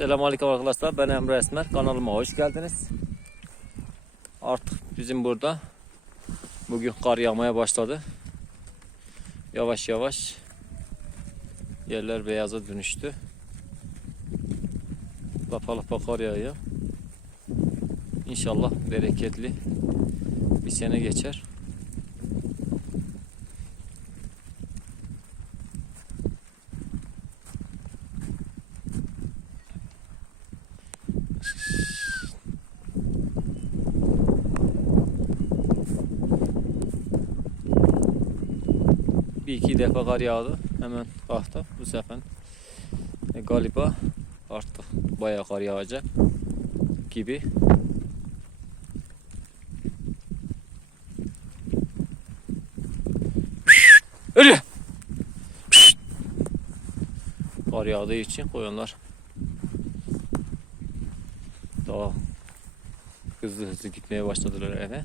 Selamünaleyküm arkadaşlar. Ben Emre Esmer. Kanalıma hoş geldiniz. Artık bizim burada bugün kar yağmaya başladı. Yavaş yavaş yerler beyaza dönüştü. Lapa lapa kar yağıyor. İnşallah bereketli bir sene geçer. Bir iki defa kar yağdı. Hemen kalktı bu sefer. E, galiba artık bayağı kar yağacak gibi. Öyle. Kar yağdığı için koyunlar daha hızlı hızlı gitmeye başladılar eve.